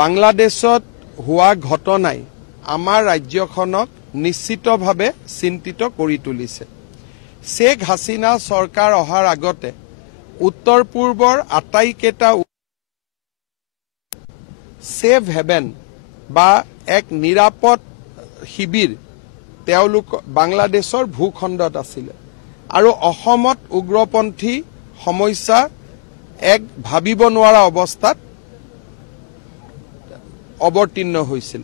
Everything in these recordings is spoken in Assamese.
বাংলাদেশত হোৱা ঘটনাই আমাৰ ৰাজ্যখনক নিশ্চিতভাৱে চিন্তিত কৰি তুলিছে। শেখ হাসিনা চৰকাৰ অহাৰ আগতে উত্তৰ পূৰ্বৰ আটাইকেইটা সেভ হেভেন বা এক নিৰাপদ শিবিৰ তেওঁলোক বাংলাদেশৰ ভূখণ্ডত আছিল আৰু অসমত উগ্ৰপন্থী সমস্যা এক ভাবিব নোৱাৰা অৱস্থাত অৱতীৰ্ণ হৈছিল।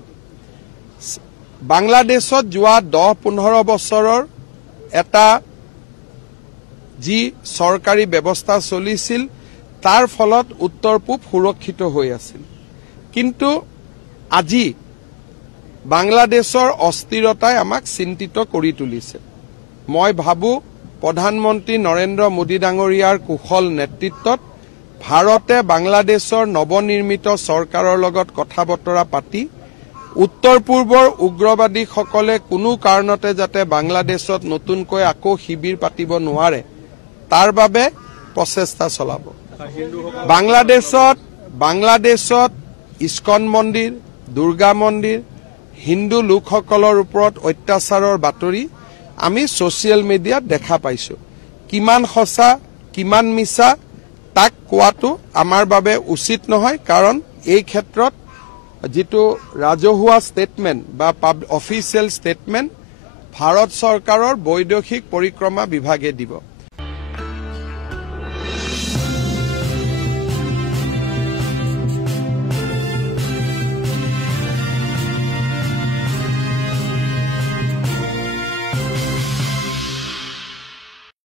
বাংলাদেশত যোৱা 10-15 বছৰৰ এটা যি চৰকাৰী ব্যৱস্থা চলিছিল তাৰ ফলত উত্তৰ পূব সুৰক্ষিত হৈ আছিল। কিন্তু আজি বাংলাদেশৰ অস্থিৰতাই আমাক চিন্তিত কৰি তুলিছে। মই ভাবো প্ৰধানমন্ত্ৰী নৰেন্দ্ৰ মোদী ডাঙৰীয়াৰ কুশল নেতৃত্বত ভাৰতে বাংলাদেশৰ নৱনিৰ্মিত চৰকাৰৰ লগত কথা বতৰা পাতি উত্তৰ পূৰ্বৰ উগ্ৰবাদীসকলে কোনো কাৰণতে যাতে বাংলাদেশত নতুনকৈ আকৌ শিবিৰ পাতিব নোৱাৰে তাৰ বাবে প্ৰচেষ্টা চলাব। বাংলাদেশত ইস্কন মন্দিৰ, দুৰ্গা মন্দিৰ, হিন্দু লোকসকলৰ ওপৰত অত্যাচাৰৰ বাতৰি আমি ছ'চিয়েল মিডিয়াত দেখা পাইছো। কিমান সঁচা কিমান মিছা তাক কোৱাটো আমাৰ বাবে উচিত নহয়, কাৰণ এই ক্ষেত্ৰত যিটো ৰাজহুৱা ষ্টেটমেণ্ট বা অফিচিয়েল ষ্টেটমেণ্ট ভাৰত চৰকাৰৰ বৈদেশিক পৰিক্ৰমা বিভাগে দিব।